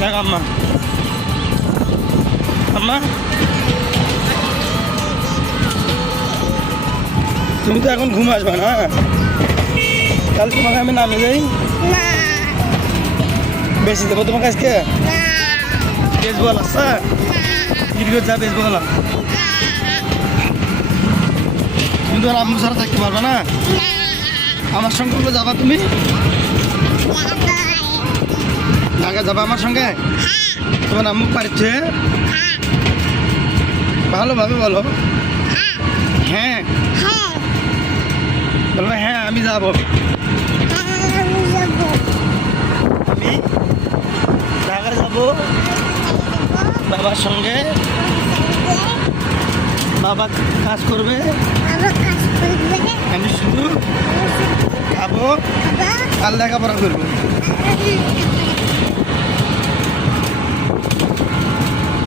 দেখ আম্মা, আম্মা তুমি তো এখন ঘুম আসবা না, তাহলে তোমাকে আমি নামে যাই, বেশি দেবো তোমাকে আজকে বেসবল আচ্ছা ক্রিকেট যা বেসবল তুমি তো আম্মু ছাড়া থাকতে পারবে না, আমার সঙ্গে বলে যাবা তুমি ঢাকা যাবা আমার সঙ্গে, তোমার আম্মু পারছে ভালোভাবে বলো, হ্যাঁ বলবো হ্যাঁ আমি যাবো, আমি ঢাকা যাবো বাবার সঙ্গে, বাবা কাজ করবে, আমি শুধু খাবো আর লেখাপড়া করবো।